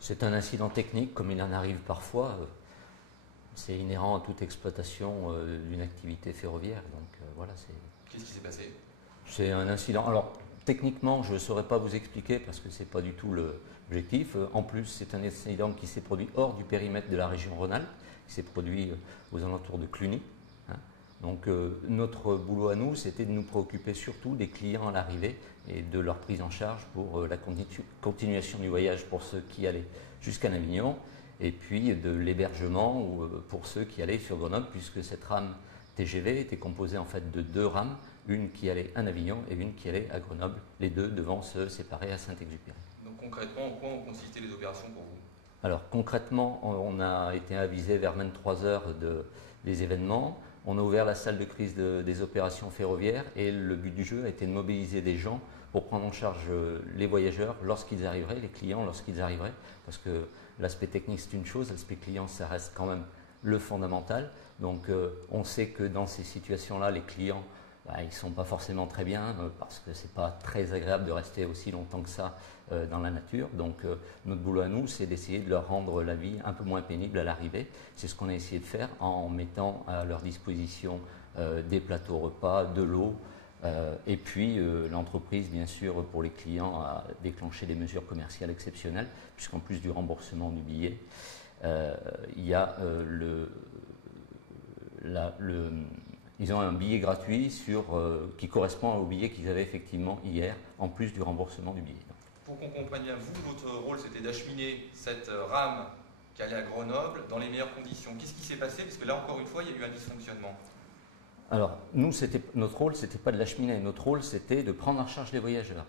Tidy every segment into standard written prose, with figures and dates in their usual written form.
C'est un incident technique, comme il en arrive parfois. C'est inhérent à toute exploitation d'une activité ferroviaire. Donc voilà, Qu'est-ce qui s'est passé? c'est un incident. Alors, techniquement, je ne saurais pas vous expliquer parce que ce n'est pas du tout l'objectif. En plus, c'est un incident qui s'est produit hors du périmètre de la région Rhône-Alpes, qui s'est produit aux alentours de Cluny. Donc, notre boulot à nous, c'était de nous préoccuper surtout des clients à l'arrivée et de leur prise en charge pour la continuation du voyage pour ceux qui allaient jusqu'à Avignon, et puis de l'hébergement pour ceux qui allaient sur Grenoble, puisque cette rame TGV était composée en fait de 2 rames, une qui allait à Avignon et une qui allait à Grenoble, les deux devant se séparer à Saint-Exupéry. Donc concrètement, en quoi ont consisté les opérations pour vous? Alors concrètement, on a été avisé vers 23 heures des événements. On a ouvert la salle de crise des opérations ferroviaires et le but du jeu a été de mobiliser des gens pour prendre en charge les voyageurs lorsqu'ils arriveraient, les clients lorsqu'ils arriveraient, parce que l'aspect technique c'est une chose, l'aspect client ça reste quand même le fondamental. Donc on sait que dans ces situations-là, les clients ils ne sont pas forcément très bien parce que ce n'est pas très agréable de rester aussi longtemps que ça dans la nature. Donc notre boulot à nous, c'est d'essayer de leur rendre la vie un peu moins pénible à l'arrivée. C'est ce qu'on a essayé de faire en mettant à leur disposition des plateaux repas, de l'eau, et puis l'entreprise, bien sûr, pour les clients, a déclenché des mesures commerciales exceptionnelles, puisqu'en plus du remboursement du billet, il y a ils ont un billet gratuit qui correspond au billet qu'ils avaient effectivement hier, en plus du remboursement du billet. Pour qu'on comprenne bien, vous, votre rôle, c'était d'acheminer cette rame qui allait à Grenoble dans les meilleures conditions. Qu'est-ce qui s'est passé? Parce que là, encore une fois, il y a eu un dysfonctionnement. Alors, notre rôle, ce n'était pas de l'acheminer. Notre rôle, c'était de prendre en charge les voyageurs.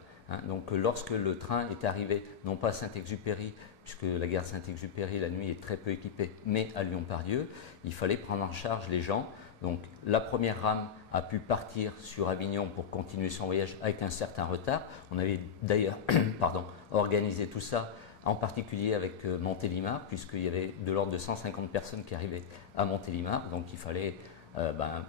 Donc, lorsque le train est arrivé, non pas à Saint-Exupéry, puisque la gare Saint-Exupéry, la nuit, est très peu équipée, mais à Lyon-Pardieu, il fallait prendre en charge les gens. Donc la première rame a pu partir sur Avignon pour continuer son voyage avec un certain retard. On avait d'ailleurs organisé tout ça, en particulier avec Montélimar, puisqu'il y avait de l'ordre de 150 personnes qui arrivaient à Montélimar. Donc il fallait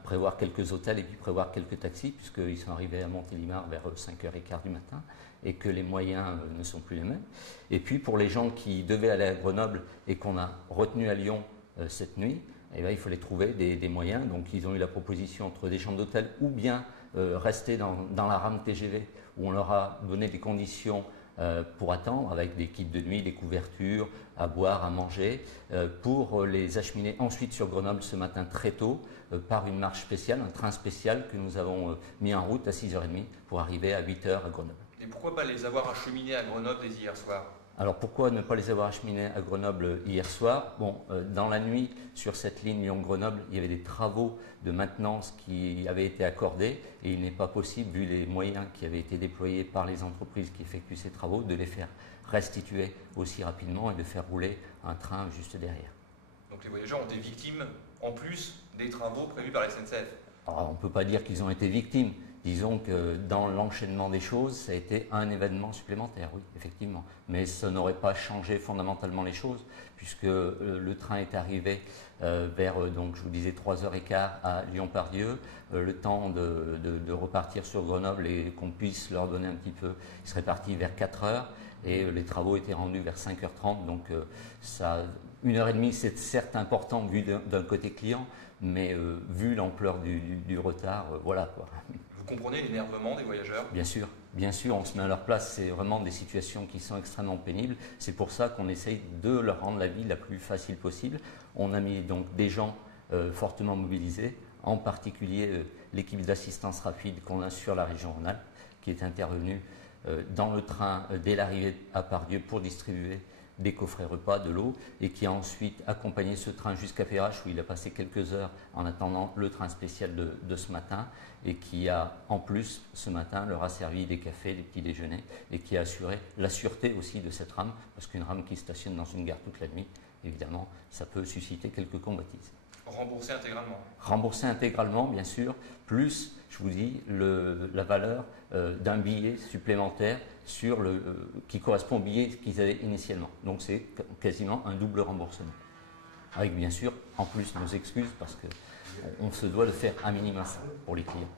prévoir quelques hôtels et puis prévoir quelques taxis, puisqu'ils sont arrivés à Montélimar vers 5h15 du matin et que les moyens ne sont plus les mêmes. Et puis pour les gens qui devaient aller à Grenoble et qu'on a retenu à Lyon cette nuit, il fallait trouver des moyens. Donc ils ont eu la proposition entre des chambres d'hôtel ou bien rester dans la rame TGV où on leur a donné des conditions pour attendre avec des kits de nuit, des couvertures, à boire, à manger, pour les acheminer ensuite sur Grenoble ce matin très tôt par une marche spéciale, un train spécial que nous avons mis en route à 6h30 pour arriver à 8h à Grenoble. Et pourquoi pas les avoir acheminés à Grenoble dès hier soir? Alors pourquoi ne pas les avoir acheminés à Grenoble hier soir? Dans la nuit, sur cette ligne Lyon-Grenoble, il y avait des travaux de maintenance qui avaient été accordés et il n'est pas possible, vu les moyens qui avaient été déployés par les entreprises qui effectuent ces travaux, de les faire restituer aussi rapidement et de faire rouler un train juste derrière. Donc les voyageurs ont été victimes, en plus des travaux prévus par la SNCF? Alors, on ne peut pas dire qu'ils ont été victimes. Disons que dans l'enchaînement des choses, ça a été un événement supplémentaire, oui, effectivement. Mais ça n'aurait pas changé fondamentalement les choses, puisque le train est arrivé vers, donc, je vous disais, 3h15 à Lyon-Pardieu, le temps de repartir sur Grenoble et qu'on puisse leur donner un petit peu, ils seraient partis vers 4h, et les travaux étaient rendus vers 5h30, donc 1h30, c'est certes important vu d'un côté client, mais vu l'ampleur du retard, voilà quoi. Vous comprenez l'énervement des voyageurs? Bien sûr, on se met à leur place, c'est vraiment des situations qui sont extrêmement pénibles. C'est pour ça qu'on essaye de leur rendre la vie la plus facile possible. On a mis donc des gens fortement mobilisés, en particulier l'équipe d'assistance rapide qu'on a sur la région Rhône-Alpes, qui est intervenue dans le train dès l'arrivée à Pardieu pour distribuer des coffrets repas, de l'eau, et qui a ensuite accompagné ce train jusqu'à Perrache où il a passé quelques heures en attendant le train spécial de ce matin, et qui a en plus ce matin leur a servi des cafés, des petits déjeuners, et qui a assuré la sûreté aussi de cette rame, parce qu'une rame qui stationne dans une gare toute la nuit, évidemment, ça peut susciter quelques convoitises. Remboursé intégralement? Remboursé intégralement, bien sûr, plus, je vous dis, la valeur d'un billet supplémentaire qui correspond au billet qu'ils avaient initialement. Donc c'est quasiment un double remboursement. Avec bien sûr, en plus, nos excuses, parce qu'on se doit de faire un minimum ça pour les clients.